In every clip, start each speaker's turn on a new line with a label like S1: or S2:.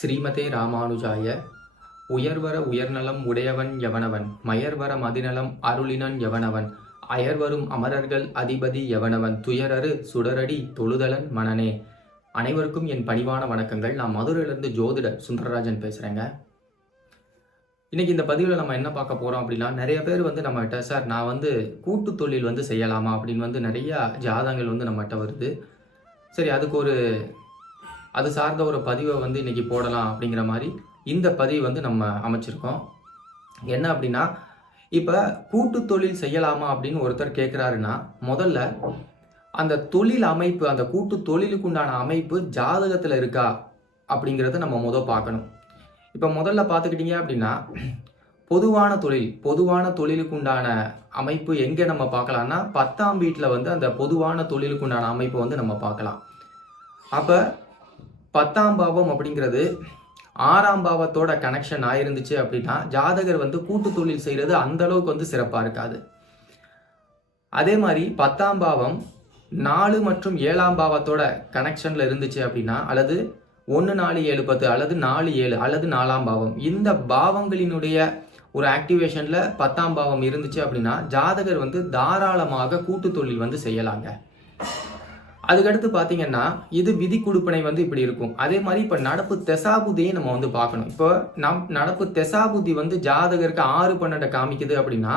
S1: ஸ்ரீமதே ராமானுஜாய. உயர்வர உயர்நலம் உடையவன் எவனவன்? மயர்வர மதிநலம் அருளினன் எவனவன்? அயர்வரும் அமரர்கள் அதிபதி எவனவன்? துயரரு சுடரடி தொழுதலன் மனனே. அனைவருக்கும் என் பணிவான வணக்கங்கள். நான் மதுரையிலேருந்து ஜோதிடர் சுந்தரராஜன் பேசுகிறேங்க இன்றைக்கி இந்த பதிவில் நம்ம என்ன பார்க்க போகிறோம் அப்படின்னா நிறைய பேர் வந்து நம்மகிட்ட சார் நான் வந்து கூட்டு தொழில் வந்து செய்யலாமா? அப்படின்னு வந்து நிறையா ஜாதகங்கள் வந்து நம்மகிட்ட வருது. சரி அதுக்கு ஒரு அது சார்ந்த ஒரு பதிவை வந்து இன்றைக்கி போடலாம் அப்படிங்கிற மாதிரி இந்த பதிவு வந்து நம்ம அமைச்சிருக்கோம். என்ன அப்படின்னா இப்போ கூட்டு தொழில் செய்யலாமா அப்படின்னு ஒருத்தர் கேட்குறாருன்னா முதல்ல அந்த தொழில் அமைப்பு அந்த கூட்டு தொழிலுக்கு உண்டான அமைப்பு ஜாதகத்தில் இருக்கா அப்படிங்கிறத நம்ம முதல் பார்க்கணும். இப்போ முதல்ல பார்த்துக்கிட்டீங்க அப்படின்னா பொதுவான தொழில் பொதுவான தொழிலுக்கு உண்டான அமைப்பு எங்கே நம்ம பார்க்கலாம்னா பத்தாம் வீட்டில் வந்து அந்த பொதுவான தொழிலுக்கு உண்டான அமைப்பு வந்து நம்ம பார்க்கலாம். அப்போ பத்தாம் பாவம் அப்படிங்கிறது ஆறாம் பாவத்தோட கனெக்ஷன் ஆயிருந்துச்சு அப்படின்னா ஜாதகர் வந்து கூட்டு தொழில் செய்கிறது அந்த அளவுக்கு வந்து சிறப்பாக இருக்காது. அதே மாதிரி பத்தாம் பாவம் நாலு மற்றும் ஏழாம் பாவத்தோட கனெக்ஷனில் இருந்துச்சு அப்படின்னா அல்லது ஒன்று நாலு ஏழு பத்து அல்லது நாலு ஏழு அல்லது நாலாம் பாவம் இந்த பாவங்களினுடைய ஒரு ஆக்டிவேஷனில் பத்தாம் பாவம் இருந்துச்சு அப்படின்னா ஜாதகர் வந்து தாராளமாக கூட்டு தொழில் வந்து செய்யலாங்க. அதுக்கடுத்து பார்த்தீங்கன்னா இது விதி குடுப்பனை வந்து இப்படி இருக்கும்? அதே மாதிரி இப்போ நடப்பு தெசாபுதியை நம்ம வந்து பார்க்கணும். இப்போ நம் நடப்பு தெசாபுதி வந்து ஜாதகருக்கு ஆறு பன்னெண்டை காமிக்குது அப்படின்னா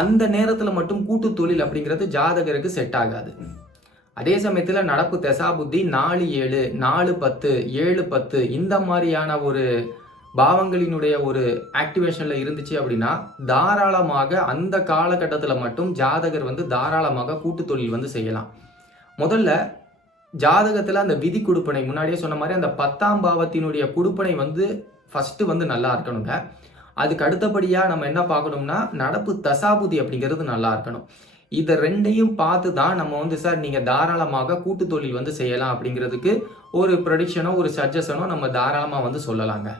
S1: அந்த நேரத்தில் மட்டும் கூட்டு தொழில் அப்படிங்கிறது ஜாதகருக்கு செட் ஆகாது. அதே சமயத்தில் நடப்பு தெசாபுத்தி நாலு ஏழு நாலு பத்து ஏழு பத்து இந்த மாதிரியான ஒரு பாவங்களினுடைய ஒரு ஆக்டிவேஷனில் இருந்துச்சு அப்படின்னா தாராளமாக அந்த காலகட்டத்தில் மட்டும் ஜாதகர் வந்து தாராளமாக கூட்டு தொழில் வந்து செய்யலாம். முதல்ல ஜாதகத்தில் அந்த விதி கொடுப்பனை முன்னாடியே சொன்ன மாதிரி அந்த பத்தாம் பாவத்தினுடைய கொடுப்பனை வந்து ஃபஸ்ட்டு வந்து நல்லா இருக்கணுங்க. அதுக்கு அடுத்தபடியாக நம்ம என்ன பார்க்கணும்னா நடப்பு தசாபுதி அப்படிங்கிறது நல்லா இருக்கணும். இதை ரெண்டையும் பார்த்து தான் நம்ம வந்து சார் நீங்கள் தாராளமாக கூட்டு தொழில் வந்து செய்யலாம் அப்படிங்கிறதுக்கு ஒரு ப்ரொடிக்ஷனோ ஒரு சஜஷனோ நம்ம தாராளமாக வந்து சொல்லலாங்க.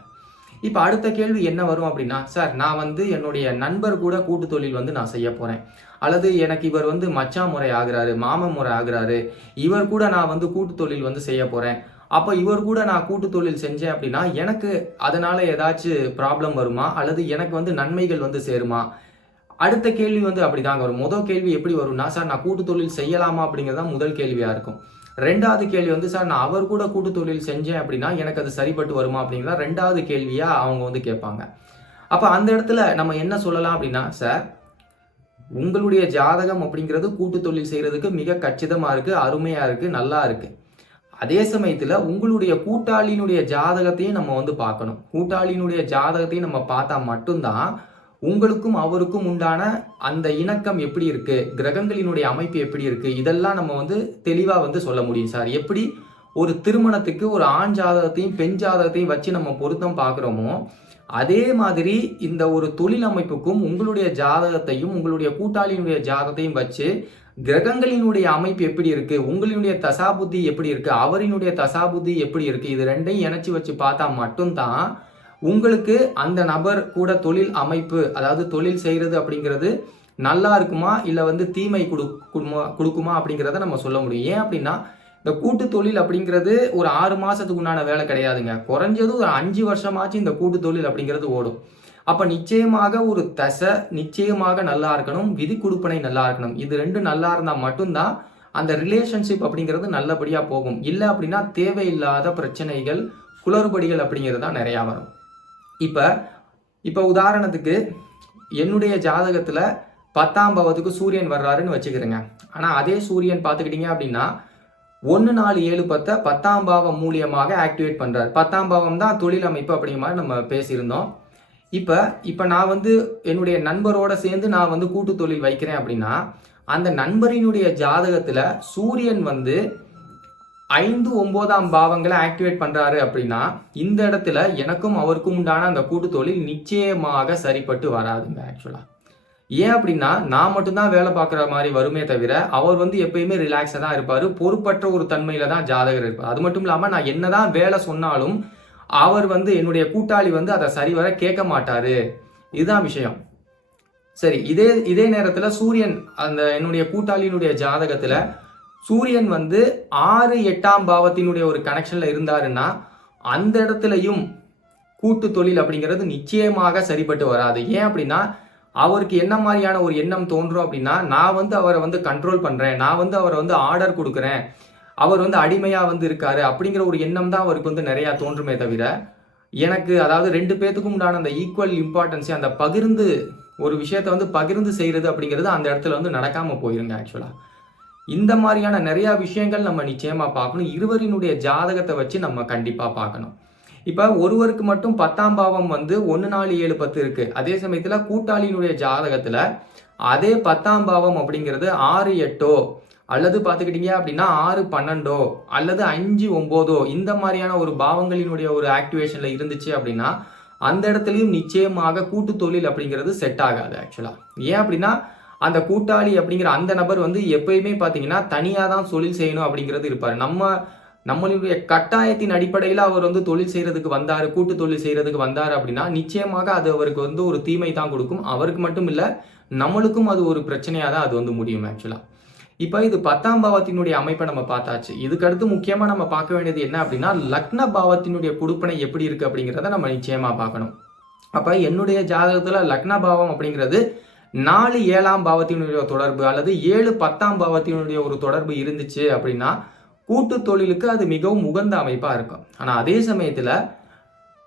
S1: இப்போ அடுத்த கேள்வி என்ன வரும் அப்படின்னா சார் நான் வந்து என்னுடைய நண்பர் கூட கூட்டு தொழில் வந்து நான் செய்ய போகிறேன் அல்லது எனக்கு இவர் வந்து மச்சான் முறை ஆகிறாரு மாமன் முறை ஆகிறாரு. இவர் கூட நான் வந்து கூட்டு தொழில் வந்து செய்ய போகிறேன் அப்போ இவர் கூட நான் கூட்டு தொழில் செஞ்சேன் அப்படின்னா எனக்கு அதனால் ஏதாச்சும் ப்ராப்ளம் வருமா? அல்லது எனக்கு வந்து நன்மைகள் வந்து சேருமா? அடுத்த கேள்வி வந்து அப்படிதாங்க வரும். முதல் கேள்வி எப்படி வரும்னா சார் நான் கூட்டு தொழில் செய்யலாமா? அப்படிங்கிறது தான் முதல் கேள்வியாக இருக்கும். ரெண்டாவது கேள்வி வந்து சார் நான் அவர் கூட கூட்டு தொழில் செஞ்சேன் அப்படின்னா எனக்கு அது சரிப்பட்டு வருமா? அப்படிங்கிறத ரெண்டாவது கேள்வியாக அவங்க வந்து கேட்பாங்க. அப்போ அந்த இடத்துல நம்ம என்ன சொல்லலாம் அப்படின்னா சார் உங்களுடைய ஜாதகம் அப்படிங்கிறது கூட்டு தொழில் செய்கிறதுக்கு மிக கச்சிதமாக இருக்குது அருமையாக இருக்குது நல்லா இருக்குது அதே சமயத்தில் உங்களுடைய கூட்டாளியினுடைய ஜாதகத்தையும் நம்ம வந்து பார்க்கணும். கூட்டாளியினுடைய ஜாதகத்தையும் நம்ம பார்த்தா மட்டும்தான் உங்களுக்கும் அவருக்கும் உண்டான அந்த இணக்கம் எப்படி இருக்கு? கிரகங்களினுடைய அமைப்பு எப்படி இருக்கு? இதெல்லாம் நம்ம வந்து தெளிவாக வந்து சொல்ல முடியும் சார். எப்படி ஒரு திருமணத்துக்கு ஒரு ஆண் ஜாதகத்தையும் பெண் ஜாதகத்தையும் வச்சு நம்ம பொருத்தம் பார்க்குறோமோ அதே மாதிரி இந்த ஒரு தொழில் அமைப்புக்கும் உங்களுடைய ஜாதகத்தையும் உங்களுடைய கூட்டாளியினுடைய ஜாதகத்தையும் வச்சு கிரகங்களினுடைய அமைப்பு எப்படி இருக்கு? உங்களினுடைய தசாபுத்தி எப்படி இருக்கு? அவரினுடைய தசாபுத்தி எப்படி இருக்கு? இது ரெண்டையும் இணைச்சி வச்சு பார்த்தா மட்டும்தான் உங்களுக்கு அந்த நபர் கூட தொழில் அமைப்பு அதாவது தொழில் செய்கிறது அப்படிங்கிறது நல்லா இருக்குமா இல்லை வந்து தீமை கொடுக்குமா கொடுக்குமா அப்படிங்கிறத நம்ம சொல்ல முடியும். ஏன் அப்படின்னா இந்த கூட்டு தொழில் அப்படிங்கிறது ஒரு ஆறு மாதத்துக்கு உண்டான வேலை கிடையாதுங்க. குறைஞ்சது ஒரு அஞ்சு வருஷமாச்சு இந்த கூட்டு தொழில் அப்படிங்கிறது ஓடும். அப்போ நிச்சயமாக ஒரு தசை நிச்சயமாக நல்லா இருக்கணும் விதி கொடுப்பனை நல்லா இருக்கணும். இது ரெண்டும் நல்லா இருந்தால் மட்டும்தான் அந்த ரிலேஷன்ஷிப் அப்படிங்கிறது நல்லபடியாக போகும். இல்லை அப்படின்னா தேவையில்லாத பிரச்சனைகள் குளறுபடிகள் அப்படிங்கிறது தான் நிறையா வரும். இப்போ இப்போ உதாரணத்துக்கு என்னுடைய ஜாதகத்தில் பத்தாம் பாவத்துக்கு சூரியன் வர்றாருன்னு வச்சுக்கிறேங்க. ஆனால் அதே சூரியன் பார்த்துக்கிட்டிங்க அப்படின்னா ஒன்று நாலு ஏழு பத்தை பத்தாம் பாவம் மூலியமாக ஆக்டிவேட் பண்ணுறாரு பத்தாம் பாவம் தான் தொழில் அமைப்பு அப்படிங்கிற மாதிரி நம்ம பேசியிருந்தோம். இப்போ இப்போ நான் வந்து என்னுடைய நண்பரோட சேர்ந்து நான் வந்து கூட்டு தொழில் வைக்கிறேன் அப்படின்னா அந்த நண்பரினுடைய ஜாதகத்தில் சூரியன் வந்து ஐந்து ஒன்பதாம் பாவங்களை ஆக்டிவேட் பண்றாரு அப்படின்னா இந்த இடத்துல எனக்கும் அவருக்கும் உண்டான அந்த கூட்டு தொழில் நிச்சயமாக சரிப்பட்டு வராதுங்க ஆக்சுவலா ஏன் அப்படின்னா நான் மட்டும்தான் வேலை பார்க்குற மாதிரி வருமே தவிர அவர் வந்து எப்பயுமே ரிலாக்ஸாக தான் இருப்பார். பொறுப்பற்ற ஒரு தன்மையில தான் ஜாதகர் இருப்பார். அது மட்டும் இல்லாமல் நான் என்னதான் வேலை சொன்னாலும் அவர் வந்து என்னுடைய கூட்டாளி வந்து அதை சரிவர கேட்க மாட்டாரு. இதுதான் விஷயம். சரி இதே இதே நேரத்தில் சூரியன் அந்த என்னுடைய கூட்டாளியினுடைய ஜாதகத்தில் சூரியன் வந்து ஆறு எட்டாம் பாவத்தினுடைய ஒரு கனெக்ஷன்ல இருந்தாருன்னா அந்த இடத்துலையும் கூட்டு தொழில் அப்படிங்கிறது நிச்சயமாக சரிப்பட்டு வராது. ஏன் அப்படின்னா அவருக்கு என்ன மாதிரியான ஒரு எண்ணம் தோன்றும் அப்படின்னா நான் வந்து அவரை வந்து கண்ட்ரோல் பண்றேன் நான் வந்து அவரை வந்து ஆர்டர் கொடுக்குறேன் அவர் வந்து அடிமையா வந்து இருக்காரு அப்படிங்கிற ஒரு எண்ணம் தான் அவருக்கு வந்து நிறைய தோன்றுமே தவிர எனக்கு அதாவது ரெண்டு பேத்துக்கும் உண்டான அந்த ஈக்குவல் இம்பார்ட்டன்ஸை அந்த பகிர்ந்து ஒரு விஷயத்தை வந்து பகிர்ந்து செய்யறது அப்படிங்கிறது அந்த இடத்துல வந்து நடக்காம போயிருங்க ஆக்சுவலா இந்த மாதிரியான நிறைய விஷயங்கள் நம்ம நிச்சயமா பார்க்கணும். இருவரினுடைய ஜாதகத்தை வச்சு நம்ம கண்டிப்பா பார்க்கணும். இப்போ ஒருவருக்கு மட்டும் பத்தாம் பாவம் வந்து ஒன்று நாலு ஏழு பத்து இருக்கு. அதே சமயத்தில் கூட்டாளியினுடைய ஜாதகத்தில் அதே பத்தாம் பாவம் அப்படிங்கிறது ஆறு எட்டோ அல்லது பார்த்துக்கிட்டீங்க அப்படின்னா ஆறு பன்னெண்டோ அல்லது அஞ்சு ஒம்போதோ இந்த மாதிரியான ஒரு பாவங்களினுடைய ஒரு ஆக்டிவேஷனில் இருந்துச்சு அப்படின்னா அந்த இடத்துலையும் நிச்சயமாக கூட்டு தொழில் அப்படிங்கிறது செட் ஆகாது ஆக்சுவலாக ஏன் அப்படின்னா அந்த கூட்டாளி அப்படிங்கிற அந்த நபர் வந்து எப்பயுமே பார்த்தீங்கன்னா தனியாக தான் தொழில் செய்யணும் அப்படிங்கிறது இருப்பார். நம்ம நம்மளுடைய கட்டாயத்தின் அடிப்படையில் அவர் வந்து தொழில் செய்கிறதுக்கு வந்தார் கூட்டு தொழில் செய்கிறதுக்கு வந்தார் அப்படின்னா நிச்சயமாக அது அவருக்கு வந்து ஒரு தீமை தான் கொடுக்கும். அவருக்கு மட்டும் இல்லை நம்மளுக்கும் அது ஒரு பிரச்சனையாக தான் அது வந்து முடியும் ஆக்சுவலாக இப்போ இது பத்தாம் பாவத்தினுடைய அமைப்பை நம்ம பார்த்தாச்சு. இதுக்கடுத்து முக்கியமாக நம்ம பார்க்க வேண்டியது என்ன அப்படின்னா லக்ன பாவத்தினுடைய குடுப்பனை எப்படி இருக்குது அப்படிங்கிறத நம்ம நிச்சயமாக பார்க்கணும். அப்போ என்னுடைய ஜாதகத்தில் லக்ன பாவம் அப்படிங்கிறது நாலு ஏழாம் பாவத்தினுடைய தொடர்பு அல்லது ஏழு பத்தாம் பாவத்தினுடைய ஒரு தொடர்பு இருந்துச்சு அப்படின்னா கூட்டு தொழிலுக்கு அது மிகவும் உகந்த அமைப்பாக இருக்கும். ஆனால் அதே சமயத்தில்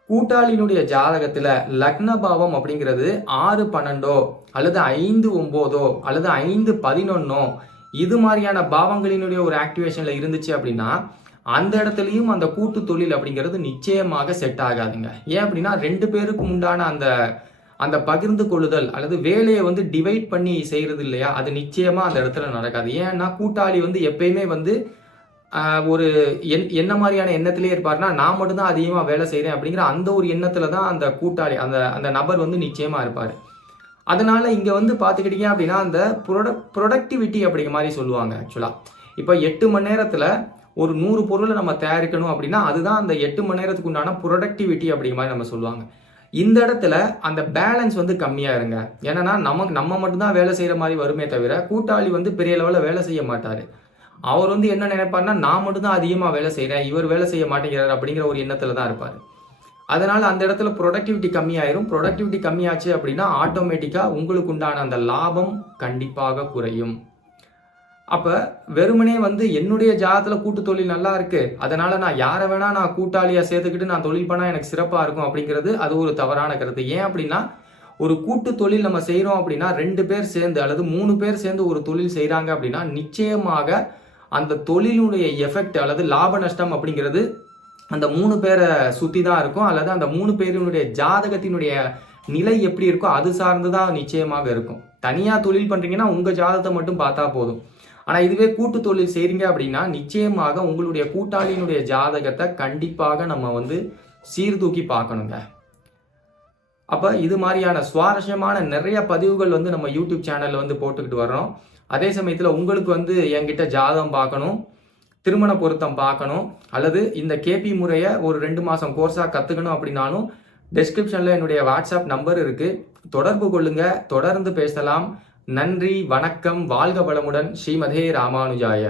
S1: கூட்டாளியினுடைய ஜாதகத்தில் லக்ன பாவம் அப்படிங்கிறது ஆறு பன்னெண்டோ அல்லது ஐந்து ஒம்போதோ அல்லது ஐந்து பதினொன்னோ இது மாதிரியான பாவங்களினுடைய ஒரு ஆக்டிவேஷனில் இருந்துச்சு அப்படின்னா அந்த இடத்துலையும் அந்த கூட்டு தொழில் அப்படிங்கிறது நிச்சயமாக செட் ஆகாதுங்க. ஏன் அப்படின்னா ரெண்டு பேருக்கு உண்டான அந்த அந்த பகிர்ந்து கொள்ளுதல் அல்லது வேலையை வந்து டிவைட் பண்ணி செய்கிறது இல்லையா? அது நிச்சயமாக அந்த இடத்துல நடக்காது. ஏன்னா கூட்டாளி வந்து எப்பயுமே வந்து ஒரு என் என்ன மாதிரியான எண்ணத்திலே இருப்பார்னா நான் மட்டும்தான் அதிகமாக வேலை செய்கிறேன் அப்படிங்கிற அந்த ஒரு எண்ணத்தில் தான் அந்த கூட்டாளி அந்த அந்த நபர் வந்து நிச்சயமாக இருப்பார். அதனால் இங்கே வந்து பார்த்துக்கிட்டீங்க அப்படின்னா அந்த ப்ரொட ப்ரொடக்டிவிட்டி அப்படிங்கிற மாதிரி சொல்லுவாங்க ஆக்சுவலாக இப்போ எட்டு மணி நேரத்தில் ஒரு நூறு பொருளை நம்ம தயாரிக்கணும் அப்படின்னா அதுதான் அந்த எட்டு மணி நேரத்துக்கு உண்டான ப்ரொடக்டிவிட்டி அப்படிங்கிற மாதிரி நம்ம சொல்லுவாங்க. இந்த இடத்துல அந்த பேலன்ஸ் வந்து கம்மியாக இருங்க. ஏன்னா நமக்கு நம்ம மட்டும்தான் வேலை செய்கிற மாதிரி வருமே தவிர கூட்டாளி வந்து பெரிய லெவலில் வேலை செய்ய மாட்டார். அவர் வந்து என்ன நினைப்பார்னா நான் மட்டும்தான் அதிகமாக வேலை செய்கிறேன் இவர் வேலை செய்ய மாட்டேங்கிறார் அப்படிங்கிற ஒரு எண்ணத்தில் தான் இருப்பார். அதனால் அந்த இடத்துல ப்ரொடக்டிவிட்டி கம்மியாயிரும். ப்ரொடக்டிவிட்டி கம்மியாச்சு அப்படின்னா ஆட்டோமேட்டிக்காக உங்களுக்கு உண்டான அந்த லாபம் கண்டிப்பாக குறையும். அப்போ வெறுமனே வந்து என்னுடைய ஜாதத்தில் கூட்டு தொழில் நல்லா இருக்கு. அதனால நான் யாரை வேணா நான் கூட்டாளியாக சேர்த்துக்கிட்டு நான் தொழில் பண்ணால் எனக்கு சிறப்பாக இருக்கும் அப்படிங்கிறது அது ஒரு தவறான கருத்து. ஏன் அப்படின்னா ஒரு கூட்டு தொழில் நம்ம செய்கிறோம் அப்படின்னா ரெண்டு பேர் சேர்ந்து அல்லது மூணு பேர் சேர்ந்து ஒரு தொழில் செய்கிறாங்க அப்படின்னா நிச்சயமாக அந்த தொழிலுடைய எஃபெக்ட் அல்லது லாப நஷ்டம் அப்படிங்கிறது அந்த மூணு பேரை சுற்றி தான் இருக்கும். அல்லது அந்த மூணு பேரினுடைய ஜாதகத்தினுடைய நிலை எப்படி இருக்கோ அது சார்ந்து தான் நிச்சயமாக இருக்கும். தனியாக தொழில் பண்ணுறீங்கன்னா உங்கள் ஜாதகத்தை மட்டும் பார்த்தா போதும். ஆனால் இதுவே கூட்டு தொழில் செய்கிறீங்க அப்படின்னா நிச்சயமாக உங்களுடைய கூட்டாளியினுடைய ஜாதகத்தை கண்டிப்பாக நம்ம வந்து சீர்தூக்கி பார்க்கணுங்க. அப்போ இது மாதிரியான சுவாரஸ்யமான நிறைய பதிவுகள் வந்து நம்ம யூடியூப் சேனலில் வந்து போட்டுக்கிட்டு வர்றோம். அதே சமயத்தில் உங்களுக்கு வந்து என்கிட்ட ஜாதகம் பார்க்கணும் திருமண பொருத்தம் பார்க்கணும் அல்லது இந்த கேபி முறையை ஒரு ரெண்டு மாதம் கோர்ஸாக கற்றுக்கணும் அப்படின்னாலும் டெஸ்கிரிப்ஷனில் என்னுடைய வாட்ஸ்அப் நம்பர் இருக்குது தொடர்பு கொள்ளுங்கள் தொடர்ந்து பேசலாம். நன்றி வணக்கம் வாழ்க வளமுடன் ஸ்ரீமதே ராமானுஜாய.